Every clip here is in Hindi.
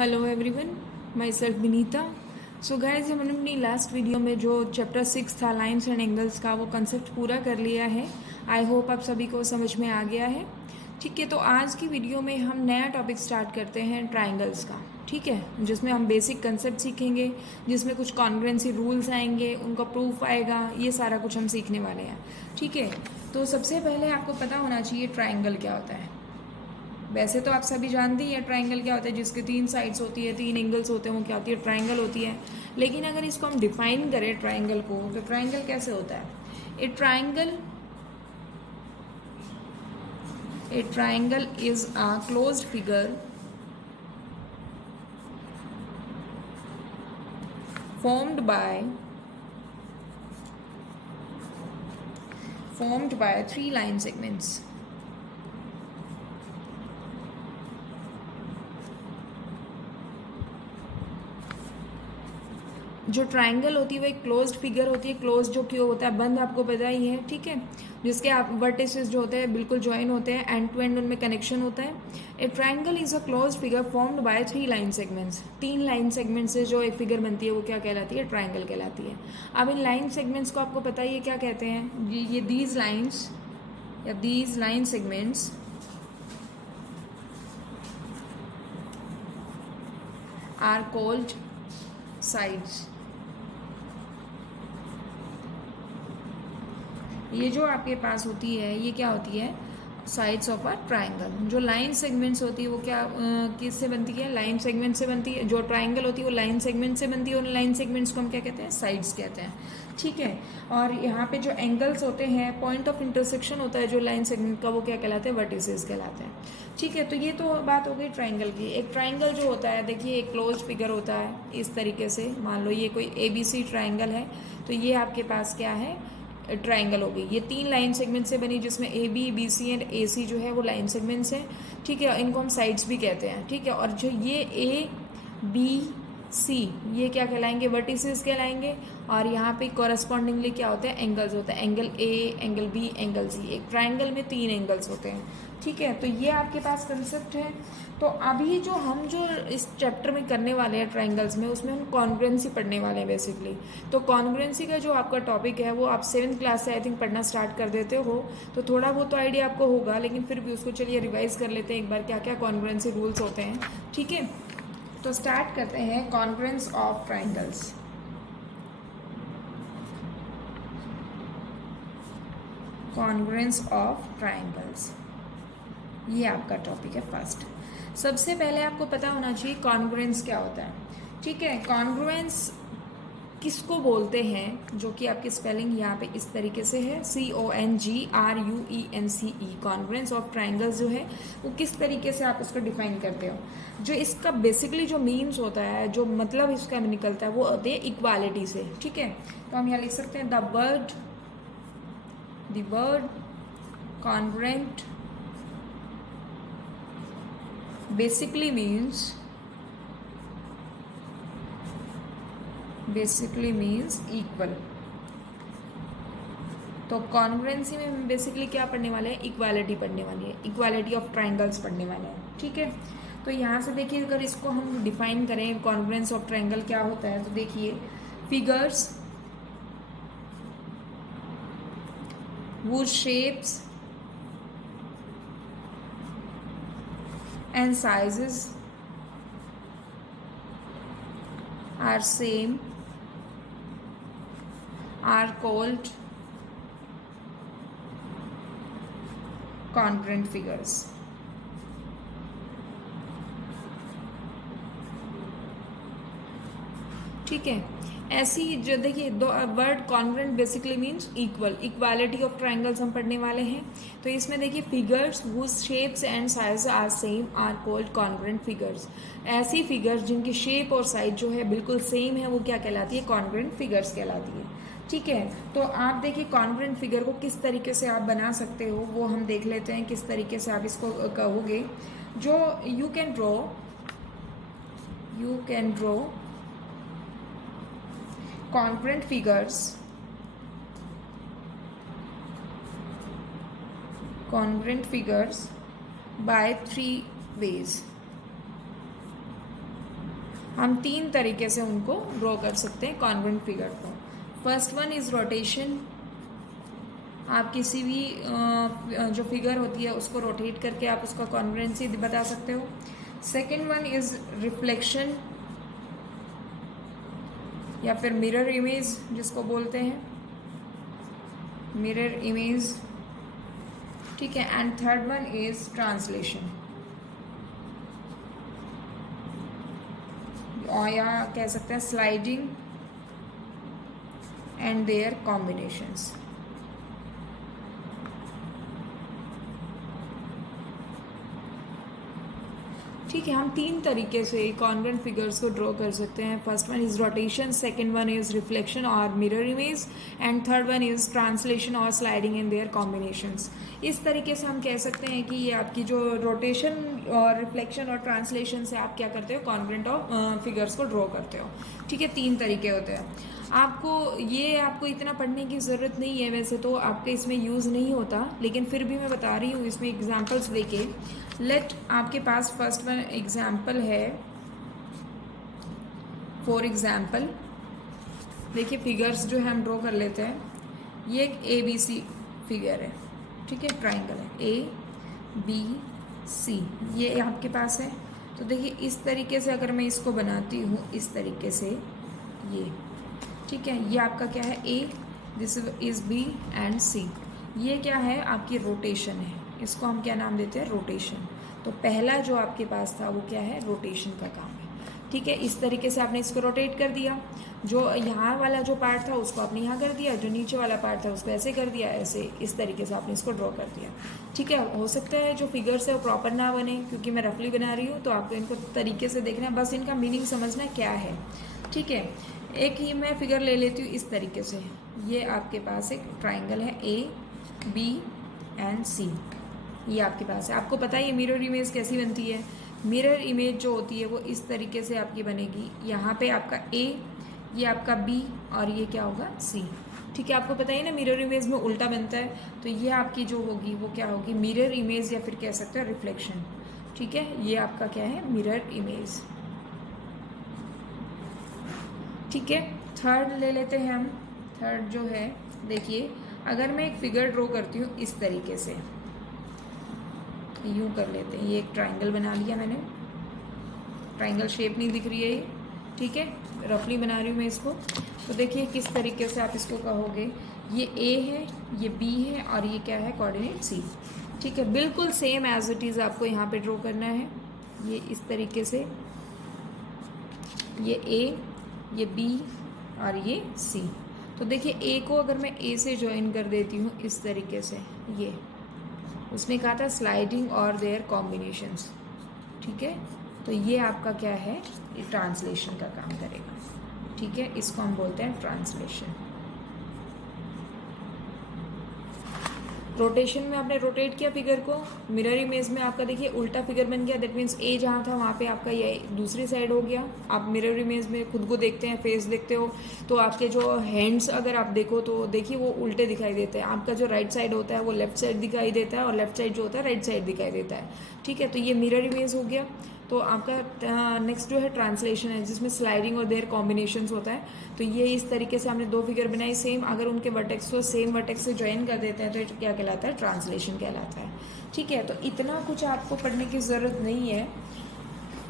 Hello everyone, my self Vinita. So guys, हमने अपनी लास्ट वीडियो में जो चैप्टर 6 था लाइन्स एंड एंगल्स का वो कंसेप्ट पूरा कर लिया है। आई होप आप सभी को समझ में आ गया है। ठीक है, तो आज की वीडियो में हम नया टॉपिक स्टार्ट करते हैं ट्राइंगल्स का। ठीक है, जिसमें हम बेसिक कंसेप्ट सीखेंगे, जिसमें कुछ कॉन्ग्रुएंसी रूल्स आएंगे, उनका प्रूफ आएगा, ये सारा कुछ हम सीखने वाले हैं। ठीक है, तो सबसे पहले आपको पता होना चाहिए ट्राइंगल क्या होता है। वैसे तो आप सभी जानते ही हैं ट्राइंगल क्या होता है, जिसके 3 साइड्स होती है, 3 एंगल्स होते हैं, वो क्या होती है, ट्राइंगल होती है। लेकिन अगर इसको हम डिफाइन करें ट्राइंगल को, तो ट्राइंगल कैसे होता है? ए triangle is a closed figure formed by 3 line segments. जो ट्राइंगल होती है वो एक क्लोज्ड फिगर होती है। क्लोज जो क्यों होता है, बंद, आपको पता ही है। ठीक है, जिसके आप वर्टिसेस जो होते हैं बिल्कुल ज्वाइन होते हैं, एंड टू एंड उनमें कनेक्शन होता है। ए triangle is a closed figure formed by 3 line segments. 3 line segment से जो एक फिगर बनती है वो क्या कहलाती है? ट्राइंगल कहलाती है। अब इन लाइन सेगमेंट्स को आपको पता ही है क्या कहते हैं? ये दीज लाइन्स या these line segments are called sides. ये जो आपके पास होती है ये क्या होती है? Sides of a triangle. जो लाइन सेगमेंट्स होती है वो क्या किससे बनती है? लाइन सेगमेंट से बनती है। जो ट्राइंगल होती है वो लाइन सेगमेंट से बनती है, और लाइन सेगमेंट्स को हम क्या कहते हैं? साइड्स कहते हैं। ठीक है, और यहाँ पे जो एंगल्स होते हैं, पॉइंट ऑफ इंटरसेक्शन होता है जो लाइन सेगमेंट का, वो क्या कहलाते हैं? वर्टिसेस कहलाते हैं। ठीक है, तो ये तो बात हो गई ट्राइंगल की। एक ट्राइंगल जो होता है, देखिए एक क्लोज फिगर होता है इस तरीके से। मान लो ये कोई ABC ट्राइंगल है, तो ये आपके पास क्या है? ट्राइंगल हो गई। ये 3 लाइन सेगमेंट से बनी, जिसमें AB, BC एंड AC जो है वो लाइन सेगमेंट्स हैं। ठीक है, इनको हम साइड्स भी कहते हैं। ठीक है, और जो ये ABC ये क्या कहलाएंगे? वर्टिसेस कहलाएंगे। और यहाँ पे कॉरस्पॉन्डिंगली क्या होते हैं? एंगल्स होते हैं। Angle A, angle B, angle C। एक ट्राइंगल में 3 एंगल्स होते हैं। ठीक है, तो ये आपके पास कंसेप्ट है। तो अभी जो इस चैप्टर में करने वाले हैं ट्राइंगल्स में, उसमें हम कॉन्ग्रुएंसी पढ़ने वाले हैं बेसिकली। तो कॉन्ग्रुएंसी का जो आपका टॉपिक है वो आप 7th क्लास से आई थिंक पढ़ना स्टार्ट कर देते हो, तो थोड़ा बहुत तो आइडिया आपको होगा, लेकिन फिर भी उसको चलिए रिवाइज कर लेते हैं एक बार, क्या क्या कॉन्ग्रुएंसी रूल्स होते हैं। ठीक है, तो स्टार्ट करते हैं congruence of triangles. Congruence of triangles, ये आपका टॉपिक है फर्स्ट। सबसे पहले आपको पता होना चाहिए कॉन्ग्रुएंस क्या होता है। ठीक है, कॉन्ग्रुएंस किसको बोलते हैं? जो कि आपकी स्पेलिंग यहाँ पे इस तरीके से है, CONGRUENCE। कॉन्ग्रुएंस ऑफ ट्राइंगल्स जो है वो किस तरीके से आप उसको डिफाइन करते हो? जो इसका बेसिकली जो मीन्स होता है, जो मतलब इसका निकलता है, वो होते हैं इक्वालिटी से। ठीक है, तो हम यहाँ लिख सकते हैं the word congruent basically means equal। तो कॉन्ग्रुएंसी में हम बेसिकली क्या पढ़ने वाले हैं? इक्वालिटी पढ़ने वाली है, इक्वालिटी ऑफ ट्राइंगल्स पढ़ने वाले हैं। ठीक है, तो यहाँ से देखिए, अगर इसको हम डिफाइन करें कॉन्ग्रुएंस ऑफ ट्राइंगल क्या होता है, तो देखिए figures whose shapes and sizes are same are called congruent figures। ठीक है, ऐसी जो देखिए दो word congruent basically means equal, equality of triangles हम पढ़ने वाले हैं। तो इसमें देखिए figures whose shapes and size are same are called congruent figures। ऐसी फिगर्स जिनकी शेप और साइज जो है बिल्कुल सेम है, वो क्या कहलाती है? कॉन्ग्रुएंट फिगर्स कहलाती है। ठीक है, तो आप देखिए कॉन्ग्रुएंट फिगर को किस तरीके से आप बना सकते हो वो हम देख लेते हैं, किस तरीके से आप इसको कहोगे। जो you can draw congruent figures by 3 ways। हम 3 तरीके से उनको ड्रॉ कर सकते हैं कॉन्ग्रुएंट फिगर को। फर्स्ट वन इज रोटेशन, आप किसी भी जो फिगर होती है उसको रोटेट करके आप उसका कॉन्ग्रुएंसी बता सकते हो। सेकेंड वन इज रिफ्लेक्शन या फिर मिरर इमेज जिसको बोलते हैं, मिरर इमेज, ठीक है। And third one is translation, और या कह सकते हैं स्लाइडिंग एंड देयर कॉम्बिनेशंस। ठीक है, हम 3 तरीके से कॉन्ग्रुएंट फिगर्स को ड्रॉ कर सकते हैं। First one is rotation, second one is reflection और mirror image, and third one is translation और स्लाइडिंग इन देयर कॉम्बिनेशंस। इस तरीके से हम कह सकते हैं कि ये आपकी जो रोटेशन और रिफ्लेक्शन और ट्रांसलेशन से आप क्या करते हो, कॉन्ग्रुएंट ऑफ फिगर्स को ड्रॉ करते हो। ठीक है, 3 तरीके होते हैं। आपको इतना पढ़ने की ज़रूरत नहीं है, वैसे तो आपके इसमें यूज़ नहीं होता, लेकिन फिर भी मैं बता रही हूँ इसमें एग्जांपल्स देके। लेट आपके पास फर्स्ट वन एग्जांपल है, फॉर एग्जांपल देखिए फिगर्स जो है हम ड्रॉ कर लेते हैं। ये एक ABC फिगर है, ठीक है, ट्राइंगल है ABC, ये आपके पास है। तो देखिए इस तरीके से अगर मैं इसको बनाती हूँ, इस तरीके से ये, ठीक है, ये आपका क्या है A, this is B and C। ये क्या है, आपकी रोटेशन है, इसको हम क्या नाम देते हैं, रोटेशन। तो पहला जो आपके पास था वो क्या है, रोटेशन का काम है। ठीक है, इस तरीके से आपने इसको रोटेट कर दिया। जो यहाँ वाला जो पार्ट था उसको आपने यहाँ कर दिया, जो नीचे वाला पार्ट था उसको ऐसे कर दिया, ऐसे इस तरीके से आपने इसको ड्रॉ कर दिया। ठीक है, हो सकता है जो फिगर्स है वो प्रॉपर ना बने, क्योंकि मैं रफली बना रही हूँ, तो आपको इनको तरीके से देखना है, बस इनका मीनिंग समझना क्या है। ठीक है, एक ही मैं फिगर ले लेती हूँ इस तरीके से। ये आपके पास एक ट्राइंगल है AB एंड C, ये आपके पास है। आपको पता है ये मिरर इमेज कैसी बनती है। मिरर इमेज जो होती है वो इस तरीके से आपकी बनेगी। यहाँ पे आपका A, ये आपका B और ये क्या होगा, C। ठीक है, आपको पता है ना मिरर इमेज में उल्टा बनता है, तो ये आपकी जो होगी वो क्या होगी, मिरर इमेज, या फिर कह सकते हो रिफ्लेक्शन। ठीक है, ये आपका क्या है, मिरर इमेज। ठीक है, थर्ड ले लेते हैं हम। थर्ड जो है, देखिए अगर मैं एक फिगर ड्रॉ करती हूँ इस तरीके से, यूँ कर लेते हैं, ये एक ट्राइंगल बना लिया मैंने, ट्राइंगल शेप नहीं दिख रही है ये, ठीक है, रफली बना रही हूँ मैं इसको। तो देखिए किस तरीके से आप इसको कहोगे, ये A है, ये B है और ये क्या है, कोऑर्डिनेट C। ठीक है, बिल्कुल सेम एज इट इज़ आपको यहाँ पे ड्रॉ करना है। ये इस तरीके से, ये A, ये B और ये C। तो देखिए A को अगर मैं A से ज्वाइन कर देती हूँ इस तरीके से, ये उसमें कहा था स्लाइडिंग और देयर कॉम्बिनेशंस। ठीक है, तो ये आपका क्या है, ये ट्रांसलेशन का काम करेगा। ठीक है, इसको हम बोलते हैं ट्रांसलेशन। रोटेशन में आपने रोटेट किया फिगर को, मिरर इमेज में आपका देखिए उल्टा फिगर बन गया, दैट मीन्स A जहाँ था वहाँ पे आपका ये दूसरी साइड हो गया। आप मिरर इमेज में खुद को देखते हैं, फेस देखते हो, तो आपके जो हैंड्स अगर आप देखो तो देखिए वो उल्टे दिखाई देते हैं। आपका जो राइट साइड होता है वो लेफ्ट साइड दिखाई देता है, और लेफ्ट साइड जो होता है राइट साइड दिखाई देता है। ठीक है, तो ये मिरर इमेज हो गया। तो आपका नेक्स्ट जो है ट्रांसलेशन है, जिसमें स्लाइडिंग और देयर कॉम्बिनेशंस होता है। तो ये इस तरीके से हमने 2 फिगर बनाई सेम, अगर उनके वर्टेक्स को सेम वर्टेक्स से ज्वाइन कर देते हैं तो ये क्या कहलाता है, ट्रांसलेशन कहलाता है। ठीक है, तो इतना कुछ आपको पढ़ने की ज़रूरत नहीं है,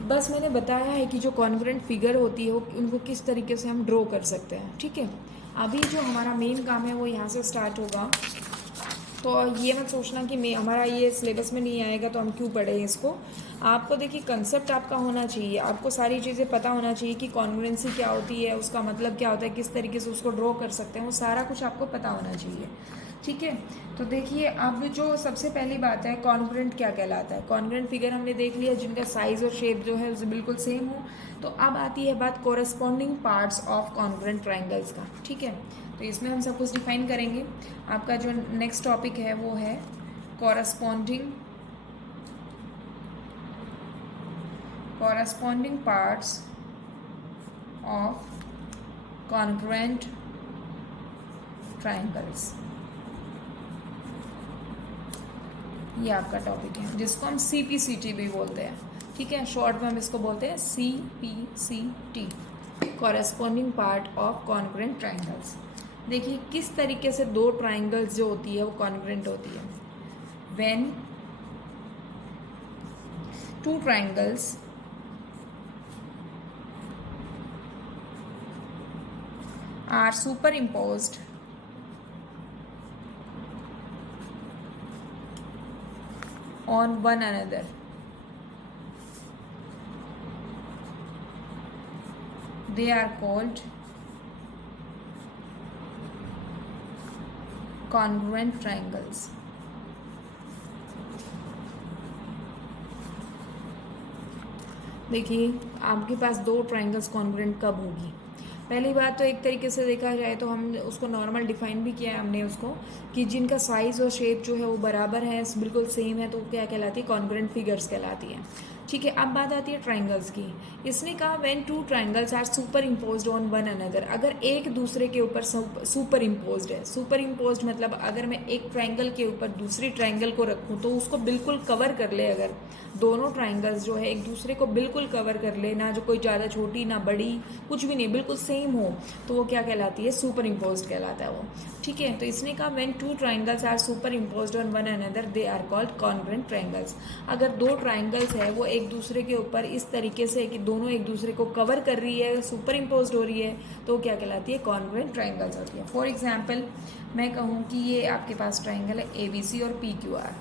बस मैंने बताया है कि जो कॉन्ग्रुएंट फिगर होती है वो उनको किस तरीके से हम ड्रॉ कर सकते हैं। ठीक है, अभी जो हमारा मेन काम है वो यहाँ से स्टार्ट होगा। तो ये मत सोचना कि हमारा ये सिलेबस में नहीं आएगा तो हम क्यों पढ़ें इसको। आपको देखिए कंसेप्ट आपका होना चाहिए, आपको सारी चीज़ें पता होना चाहिए कि कॉन्ग्रुएंसी क्या होती है, उसका मतलब क्या होता है, किस तरीके से उसको ड्रॉ कर सकते हैं, वो सारा कुछ आपको पता होना चाहिए। ठीक है, तो देखिए अब जो सबसे पहली बात है, कॉन्ग्रुएंट क्या कहलाता है। कॉन्ग्रुएंट फिगर हमने देख लिया जिनका साइज़ और शेप जो है उसे बिल्कुल सेम हो। तो अब आती है बात corresponding parts of congruent triangles का। ठीक है, तो इसमें हम सब कुछ डिफाइन करेंगे। आपका जो नेक्स्ट टॉपिक है वो है corresponding parts of congruent triangles। ये आपका टॉपिक है जिसको हम CPCT भी बोलते हैं। ठीक है, शॉर्ट में हम इसको बोलते हैं CPCT, corresponding part of congruent triangles. देखिए किस तरीके से दो ट्राइंगल्स जो होती है वो कॉन्ग्रुएंट होती है। When two triangles are superimposed on one another, they are called congruent triangles। देखिए आपके पास दो ट्राइंगल्स कॉन्ग्रुएंट कब होगी। पहली बात तो एक तरीके से देखा जाए तो हम उसको नॉर्मल डिफाइन भी किया है हमने उसको, कि जिनका साइज़ और शेप जो है वो बराबर है, बिल्कुल सेम है, तो क्या कहलाती है, कॉन्ग्रुएंट फिगर्स कहलाती है। ठीक है, अब बात आती है ट्राइंगल्स की। इसने कहा when two triangles are superimposed on one another, अगर एक दूसरे के ऊपर सुपर इम्पोज्ड है। सुपर इम्पोज्ड मतलब अगर मैं एक ट्राइंगल के ऊपर दूसरी ट्राइंगल को रखूँ तो उसको बिल्कुल कवर कर ले, अगर दोनों ट्राइंगल्स जो है एक दूसरे को बिल्कुल कवर कर ले, ना जो कोई ज़्यादा छोटी ना बड़ी, कुछ भी नहीं, बिल्कुल सेम हो, तो वो क्या कहलाती है, सुपर इम्पोज्ड कहलाता है वो। ठीक है, तो इसने कहा when two triangles are superimposed on one another they are called congruent triangles. अगर दो ट्राइंगल्स है वो एक दूसरे के ऊपर इस तरीके से कि दोनों एक दूसरे को कवर कर रही है, सुपर इम्पोज्ड हो रही है, तो क्या कहलाती है, कॉन्ग्रुएंट ट्राइंगल्स होती है। फॉर एग्जाम्पल मैं कहूँ कि ये आपके पास ट्राइंगल है ABC और PQR।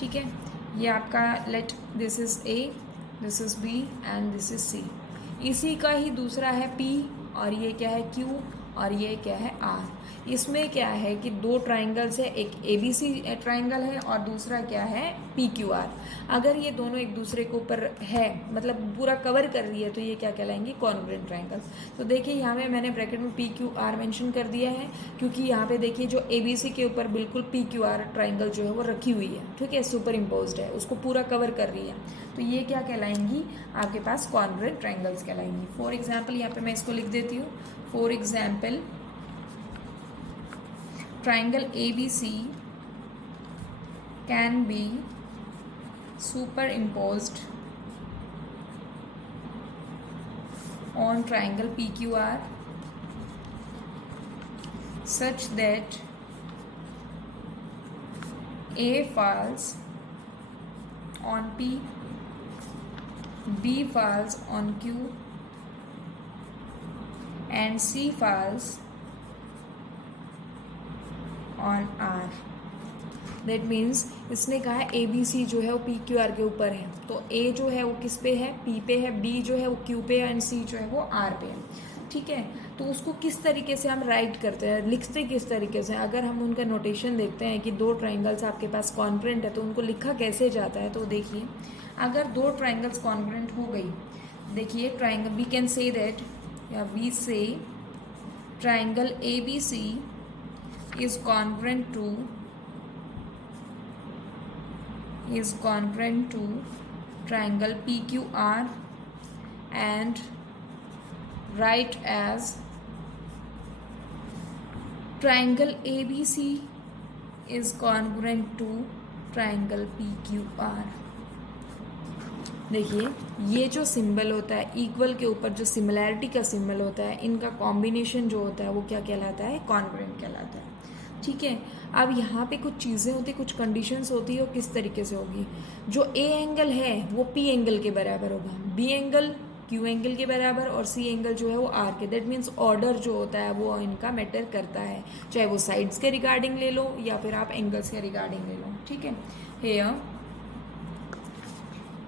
ठीक है, ये आपका let this is A, this is B and this is C। इसी का ही दूसरा है P और ये क्या है Q और ये क्या है R। इसमें क्या है कि दो ट्राइंगल्स है, एक ABC ट्राइंगल है और दूसरा क्या है PQR। अगर ये दोनों एक दूसरे के ऊपर है, मतलब पूरा कवर कर रही है, तो ये क्या कहलाएंगे, कॉन्ग्रुएंट ट्राइंगल्स। तो देखिए यहाँ पे मैंने ब्रैकेट में PQR मेंशन कर दिया है, क्योंकि यहाँ पे देखिए जो ABC के ऊपर बिल्कुल PQR ट्राइंगल जो है वो रखी हुई है, ठीक है, सुपर इम्पोज्ड है, उसको पूरा कवर कर रही है, तो ये क्या कहलाएंगी, आपके पास कॉन्ग्रुएंट ट्राइंगल्स कहलाएंगी। फॉर एग्जाम्पल यहाँ पे मैं इसको लिख देती हूँ। For example triangle ABC can be superimposed on triangle PQR such that A falls on P, B falls on Q and C falls on R। That means इसने कहा है ABC जो है वो PQR के ऊपर है, तो A जो है वो किस पे है, P पे है, B जो है वो Q पे है एंड C जो है वो R पे है। ठीक है, तो उसको किस तरीके से हम राइट करते हैं, लिखते किस तरीके से, अगर हम उनका नोटेशन देखते हैं कि दो ट्राइंगल्स आपके पास कॉन्ग्रुएंट है तो उनको लिखा कैसे जाता है। तो देखिए अगर दो ट्राइंगल्स कॉन्ग्रुएंट हो गई, देखिए triangle we can say that, या we say triangle ABC is congruent to triangle PQR and write as triangle ABC is congruent to triangle PQR। देखिए ये जो सिंबल होता है इक्वल के ऊपर जो सिमिलैरिटी का सिंबल होता है, इनका कॉम्बिनेशन जो होता है वो क्या कहलाता है, कॉन्ग्रुएंट कहलाता है। ठीक है, अब यहाँ पे कुछ चीज़ें होती, कुछ कंडीशंस होती है, और किस तरीके से होगी, जो A एंगल है वो P एंगल के बराबर होगा, B एंगल Q एंगल के बराबर और C एंगल जो है वो R के। दैट मीन्स ऑर्डर जो होता है वो इनका मैटर करता है, चाहे वो साइड्स के रिगार्डिंग ले लो या फिर आप एंगल्स के रिगार्डिंग ले लो। ठीक है, here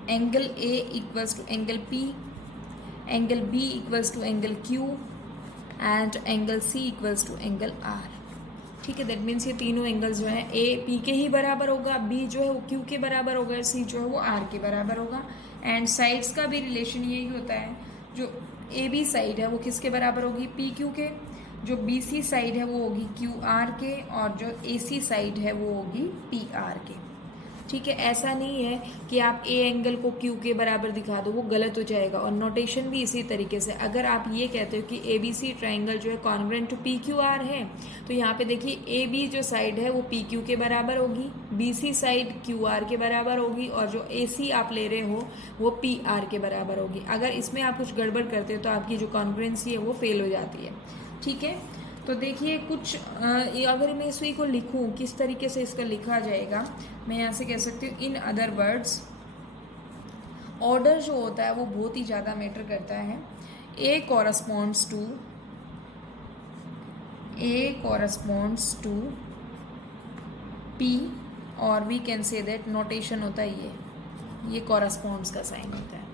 angle A equals to angle P, angle B equals to angle Q and angle C equals to angle R। ठीक है, दैट मीन्स ये तीनों एंगल्स जो है A P के ही बराबर होगा, B जो है वो Q के बराबर होगा, C जो है वो R के बराबर होगा। एंड साइड्स का भी रिलेशन यही होता है, जो AB साइड है वो किसके बराबर होगी, PQ के, जो BC साइड है वो होगी QR के, और जो AC साइड है वो होगी PR के। ठीक है, ऐसा नहीं है कि आप A एंगल को Q के बराबर दिखा दो, वो गलत हो जाएगा। और नोटेशन भी इसी तरीके से, अगर आप ये कहते हो कि ABC ट्राइंगल जो है कॉन्ग्रुएंट टू PQR है, तो यहाँ पे देखिए AB जो साइड है वो PQ के बराबर होगी, BC साइड QR के बराबर होगी और जो AC आप ले रहे हो वो PR के बराबर होगी। अगर इसमें आप कुछ गड़बड़ करते हो तो आपकी जो कॉन्ग्रुएंसी है वो फेल हो जाती है। ठीक है, तो देखिए कुछ अगर मैं इसी को लिखूं किस तरीके से इसका लिखा जाएगा, मैं यहाँ से कह सकती हूँ इन अदर वर्ड्स ऑर्डर जो होता है वो बहुत ही ज़्यादा मैटर करता है। A corresponds to P और we can say that notation होता है ये कॉरस्पॉन्ड्स का साइन होता है।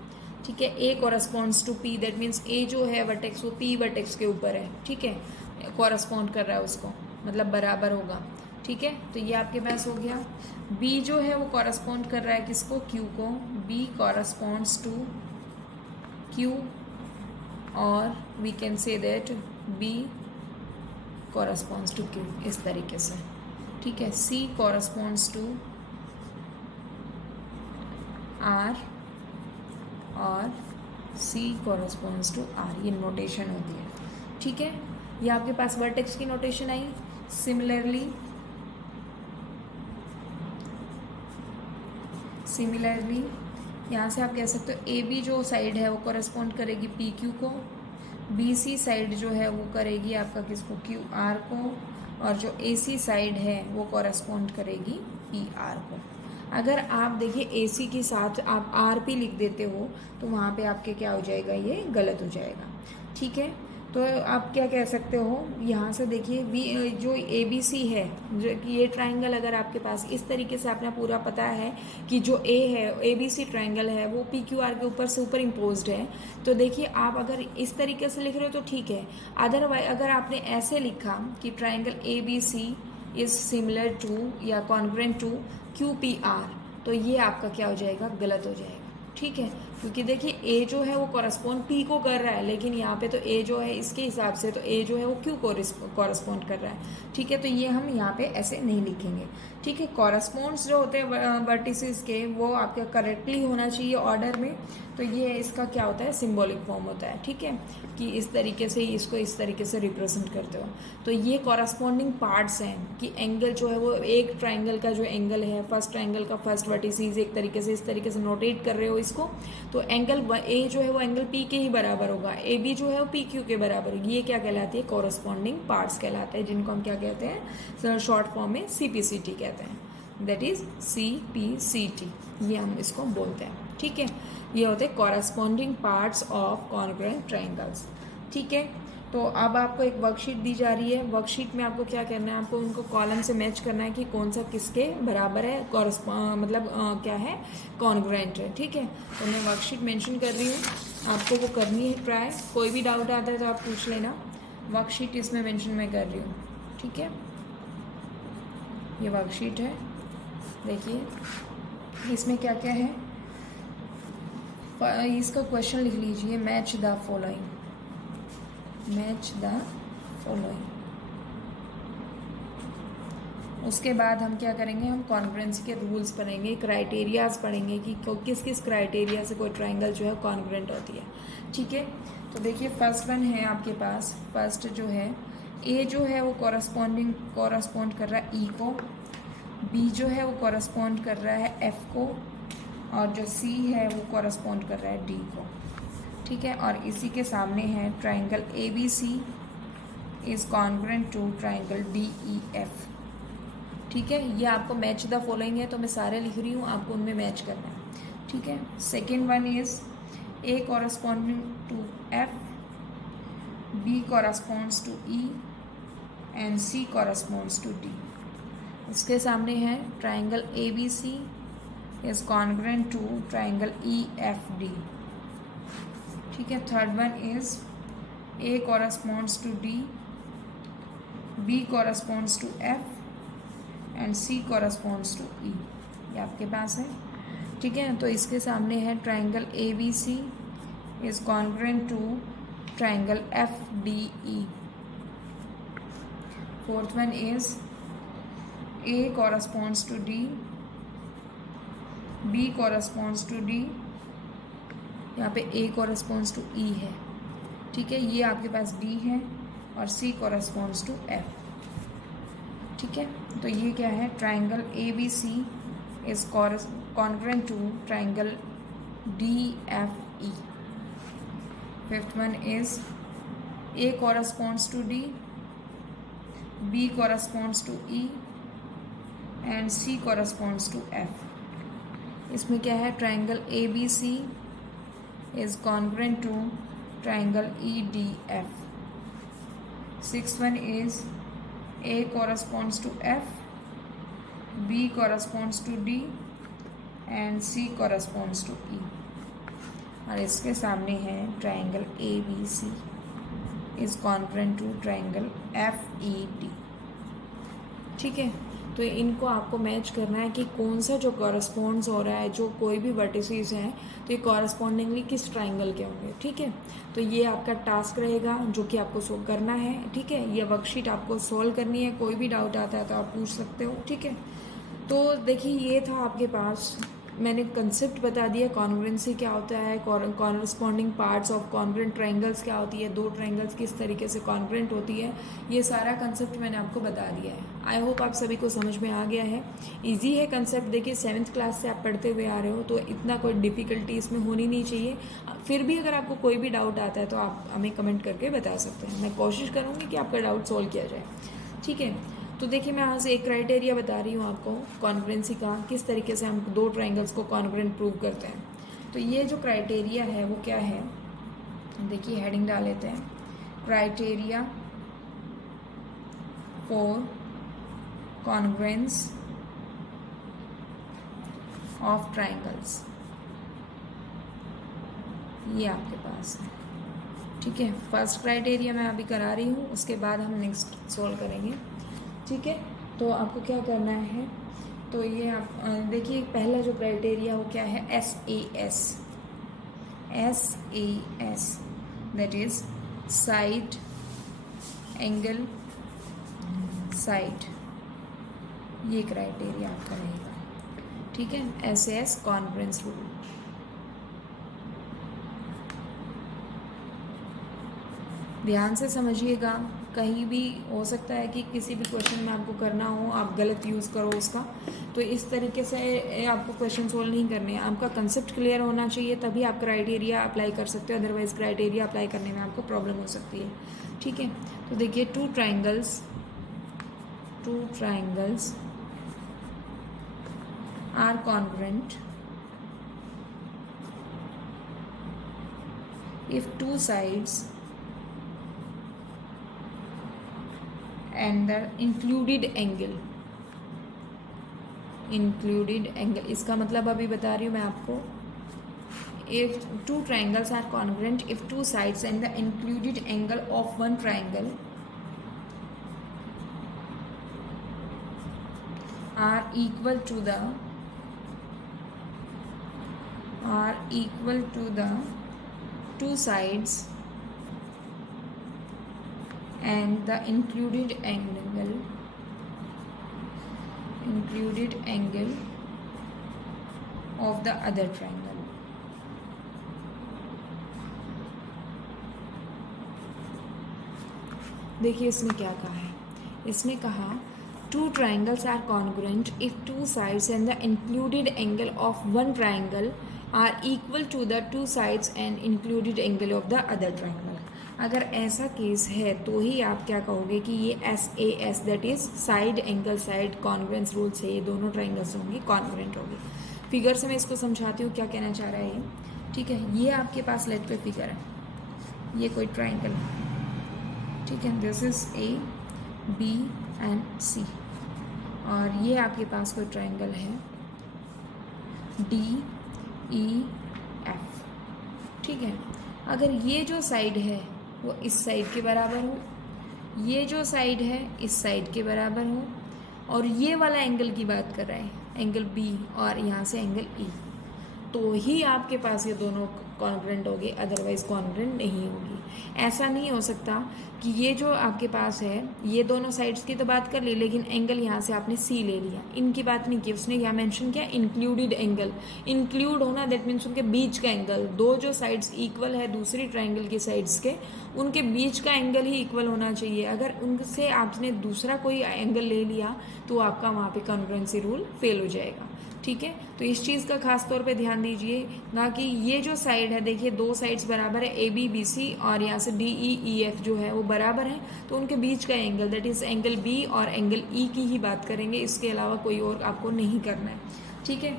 ठीक है, A corresponds to P that means A जो है वर्टेक्स वो P वर्टेक्स के ऊपर है। ठीक है, कॉरस्पॉन्ड कर रहा है उसको, मतलब बराबर होगा। ठीक है, तो ये आपके पास हो गया। B जो है वो कॉरस्पॉन्ड कर रहा है किसको, Q को। B corresponds to Q और we can say that B corresponds to Q, इस तरीके से। ठीक है, C corresponds to R और C corresponds to R, ये नोटेशन होती है। ठीक है, ये आपके पास वर्टेक्स की नोटेशन आई। सिमिलरली यहाँ से आप कह सकते हो AB जो साइड है वो कॉरेस्पॉन्ड करेगी PQ को, BC साइड जो है वो करेगी आपका किसको, QR को, और जो AC साइड है वो कॉरेस्पॉन्ड करेगी PR को। अगर आप देखिए AC के साथ आप RP लिख देते हो तो वहाँ पे आपके क्या हो जाएगा, ये गलत हो जाएगा। ठीक है, तो आप क्या कह सकते हो, यहाँ से देखिए जो ABC है, जो कि ये ट्राइंगल अगर आपके पास इस तरीके से आपने पूरा पता है कि जो A है ABC ट्राइंगल है वो PQR के ऊपर सुपर इम्पोज्ड है, तो देखिए आप अगर इस तरीके से लिख रहे हो तो ठीक है। अदरवाइज अगर आपने ऐसे लिखा कि triangle ABC is similar to या कॉन्ग्रुएंट टू QPR, तो ये आपका क्या हो जाएगा, गलत हो जाएगा। ठीक है, क्योंकि देखिए A जो है वो कॉरस्पॉन्ड P को कर रहा है, लेकिन यहाँ पे तो A जो है इसके हिसाब से तो A जो है वो Q को कॉरस्पॉन्ड कर रहा है। ठीक है, तो ये हम यहाँ पे ऐसे नहीं लिखेंगे। ठीक है, कॉरस्पॉन्ड्स जो होते हैं वर्टिसेस के वो आपका करेक्टली होना चाहिए ऑर्डर में, तो ये इसका क्या होता है, सिंबॉलिक फॉर्म होता है। ठीक है, कि इस तरीके से इसको इस तरीके से रिप्रेजेंट करते हो। तो ये कॉरस्पॉन्डिंग पार्ट्स हैं कि एंगल जो है वो एक ट्राइंगल का जो एंगल है, फर्स्ट ट्राइंगल का फर्स्ट वर्टिसेस एक तरीके से इस तरीके से नोटेट कर रहे हो इसको, तो एंगल A जो है वो एंगल P के ही बराबर होगा, AB जो है वो PQ के बराबर होगी। ये क्या कहलाती है, कॉरस्पॉन्डिंग पार्ट्स कहलाते हैं, जिनको हम क्या कहते हैं, शॉर्ट फॉर्म में CPCT कहते हैं, दैट इज CPCT, ये हम इसको बोलते हैं। ठीक है, ये होते हैं corresponding parts of congruent triangles. ठीक है, तो अब आपको एक वर्कशीट दी जा रही है। वर्कशीट में आपको क्या करना है, आपको उनको कॉलम से मैच करना है कि कौन सा किसके बराबर है, मतलब क्या है, कॉन्ग्रुएंट है। ठीक है, तो मैं वर्कशीट मेंशन कर रही हूँ, आपको वो करनी है ट्राई। कोई भी डाउट आता है तो आप पूछ लेना। वर्कशीट इसमें मेंशन मैं कर रही हूँ। ठीक है, ये वर्कशीट है, देखिए इसमें क्या क्या है। इसका क्वेश्चन लिख लीजिए, मैच द फॉलोइंग। उसके बाद हम क्या करेंगे, हम कॉन्ग्रुएंसी के रूल्स पढ़ेंगे, क्राइटेरियाज पढ़ेंगे कि किस किस क्राइटेरिया से कोई ट्राइंगल जो है कॉन्ग्रुएंट होती है। ठीक है, तो देखिए फर्स्ट वन है आपके पास, फर्स्ट जो है A जो है वो कॉरस्पॉन्ड कर रहा है E को, B जो है वो कॉरस्पॉन्ड कर रहा है F को, और जो C है वो कॉरस्पॉन्ड कर रहा है D को। ठीक है, और इसी के सामने है triangle ABC is congruent to triangle DEF। ठीक है, ये आपको मैच द फॉलोइंग है, तो मैं सारे लिख रही हूँ, आपको उनमें मैच करना है। ठीक है, second one is A corresponding to F, B corresponds to E and C corresponds to D। इसके सामने है triangle ABC is congruent to triangle EFD। ठीक है, third one is A corresponds to D, B corresponds to F and C corresponds to E। ये आपके पास है। ठीक है, तो इसके सामने है triangle ABC is congruent to triangle FDE। Fourth one is A corresponds to D, B corresponds to D, यहाँ पे A corresponds to E है। ठीक है, ये आपके पास D है और C corresponds to F। ठीक है, तो ये क्या है, triangle A B C is congruent to triangle D F E. Fifth one is A corresponds to D, B corresponds to E and C corresponds to F. इसमें क्या है, triangle A B C is congruent to triangle E D F. Sixth one is A corresponds to F, B corresponds to D and C corresponds to E. और इसके सामने है triangle ABC is congruent to triangle FED. ठीक है, तो इनको आपको मैच करना है कि कौन सा जो कॉरस्पॉन्ड्स हो रहा है, जो कोई भी वर्टिसेस हैं तो ये कॉरस्पॉन्डिंगली किस ट्राइंगल के होंगे. ठीक है, तो ये आपका टास्क रहेगा जो कि आपको सोल्व करना है. ठीक है, ये वर्कशीट आपको सोल्व करनी है. कोई भी डाउट आता है तो आप पूछ सकते हो. ठीक है, तो देखिए ये था आपके पास, मैंने कंसेप्ट बता दिया, कॉन्ग्रुएंसी क्या होता है, corresponding parts of congruent triangles क्या होती है, दो ट्राइंगल्स किस तरीके से कॉन्ग्रुएंट होती है, ये सारा कंसेप्ट मैंने आपको बता दिया है. आई होप आप सभी को समझ में आ गया है. इजी है कंसेप्ट. देखिए 7th क्लास से आप पढ़ते हुए आ रहे हो तो इतना कोई डिफ़िकल्टी इसमें होनी नहीं चाहिए. फिर भी अगर आपको कोई भी डाउट आता है तो आप हमें कमेंट करके बता सकते हैं. मैं कोशिश करूँगी कि आपका डाउट सॉल्व किया जाए. ठीक है, तो देखिए मैं यहाँ से एक क्राइटेरिया बता रही हूँ आपको कॉन्ग्रुएंसी का, किस तरीके से हम दो ट्राइंगल्स को कॉन्ग्रुएंट प्रूव करते हैं. तो ये जो क्राइटेरिया है वो क्या है, देखिए हेडिंग डाल लेते हैं, criteria for congruence of triangles. ये आपके पास है. ठीक है, फर्स्ट क्राइटेरिया मैं अभी करा रही हूँ, उसके बाद हम नेक्स्ट सोल्व करेंगे. ठीक है, तो आपको क्या करना है, तो ये आप देखिए पहला जो क्राइटेरिया वो क्या है, SAS. SAS that is side angle side. ये क्राइटेरिया आपका रहेगा. ठीक है, SAS कॉन्ग्रुएंस रूल. ध्यान से समझिएगा, कहीं भी हो सकता है कि किसी भी क्वेश्चन में आपको करना हो आप गलत यूज़ करो उसका, तो इस तरीके से आपको क्वेश्चन सोल्व नहीं करने हैं. आपका कंसेप्ट क्लियर होना चाहिए, तभी आप क्राइटेरिया अप्लाई कर सकते हो, अदरवाइज क्राइटेरिया अप्लाई करने में आपको प्रॉब्लम हो सकती है. ठीक है, तो देखिए two triangles are congruent if two sides and the included angle. इसका मतलब अभी बता रही हूँ मैं आपको. if two triangles are congruent if two sides and the included angle of one triangle are equal to the two sides and the included angle of the other triangle. देखिए इसने क्या कहा है, इसने कहा two triangles are congruent if two sides and the included angle of one triangle are equal to the two sides and included angle of the other triangle. अगर ऐसा केस है तो ही आप क्या कहोगे कि ये SAS that is side angle side congruence rule से ये दोनों ट्राइंगल्स होंगी कॉन्ग्रुएंट होगी. फिगर से मैं इसको समझाती हूँ क्या कहना चाह रहा है ये. ठीक है, ये आपके पास लेट पे फिगर है, ये कोई ट्राइंगल है. ठीक है, this is A B and C और ये आपके पास कोई ट्राइंगल है D E F. ठीक है, अगर ये जो साइड है वो इस साइड के बराबर हो, ये जो साइड है इस साइड के बराबर हो, और ये वाला एंगल की बात कर रहे हैं एंगल B और यहाँ से एंगल E, तो ही आपके पास ये दोनों कॉन्ग्रेंट होगी, अदरवाइज कॉन्ग्रेंट नहीं होगी। ऐसा नहीं हो सकता कि ये जो आपके पास है, ये दोनों साइड्स की तो बात कर ली, लेकिन एंगल यहाँ से आपने सी ले लिया, इनकी बात नहीं की। उसने क्या मेंशन किया, इंक्लूडेड एंगल। इंक्लूड होना दैट मीन्स उनके बीच का एंगल, दो जो साइड्स इक्वल है दूसरी ट्राइंगल की साइड्स के, उनके बीच का एंगल ही इक्वल होना चाहिए। अगर उनसे आपने दूसरा कोई एंगल ले लिया तो आपका वहाँ पे कॉन्ग्रुएंसी रूल फेल हो जाएगा। ठीक है, तो इस चीज़ का खास तौर पे ध्यान दीजिए ना कि ये जो साइड है, देखिए दो साइड्स बराबर है, ए बी बी सी, और यहाँ से डी ई ई एफ जो है वो बराबर है, तो उनके बीच का angle that is angle B और एंगल ई की ही बात करेंगे, इसके अलावा कोई और आपको नहीं करना है। ठीक है,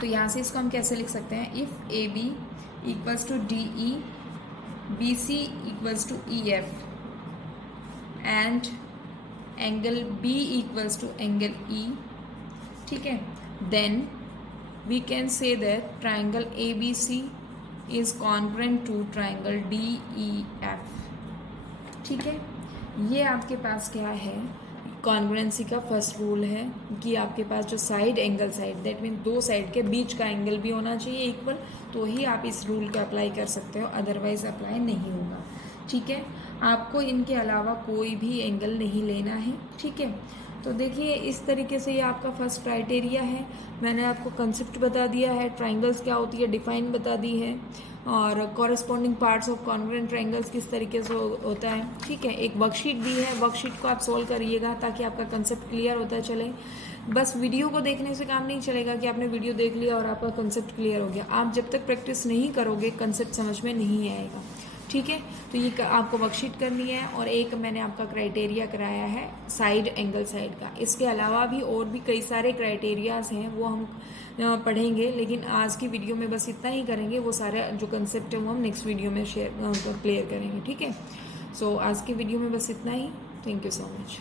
तो यहाँ से इसको हम कैसे लिख सकते हैं, if A B equals to D E, B C equals to E F and angle B equals to angle E, ठीक है, then we can say that triangle ABC is congruent to triangle DEF। ठीक है, ये आपके पास क्या है, कॉन्ग्रुएंसी का फर्स्ट रूल है कि आपके पास जो side angle side that mean दो साइड के बीच का एंगल भी होना चाहिए इक्वल, तो ही आप इस रूल को अप्लाई कर सकते हो, अदरवाइज अप्लाई नहीं होगा। ठीक है, आपको इनके अलावा कोई भी एंगल नहीं लेना है। ठीक है, तो देखिए इस तरीके से ये आपका फर्स्ट क्राइटेरिया है। मैंने आपको कंसेप्ट बता दिया है, ट्राइंगल्स क्या होती है डिफाइन बता दी है, और corresponding parts of congruent triangles किस तरीके से होता है। ठीक है, एक वर्कशीट दी है, वर्कशीट को आप सोल्व करिएगा ताकि आपका कंसेप्ट क्लियर होता चले। बस वीडियो को देखने से काम नहीं चलेगा कि आपने वीडियो देख लिया और आपका कंसेप्ट क्लियर हो गया। आप जब तक प्रैक्टिस नहीं करोगे कंसेप्ट समझ में नहीं आएगा। ठीक है, तो ये आपको वर्कशीट करनी है, और एक मैंने आपका क्राइटेरिया कराया है साइड एंगल साइड का। इसके अलावा भी और भी कई सारे क्राइटेरियाज हैं, वो हम पढ़ेंगे, लेकिन आज की वीडियो में बस इतना ही करेंगे। वो सारे जो कंसेप्ट है वो हम नेक्स्ट वीडियो में शेयर क्लियर करेंगे। ठीक है, सो आज की वीडियो में बस इतना ही। Thank you so much.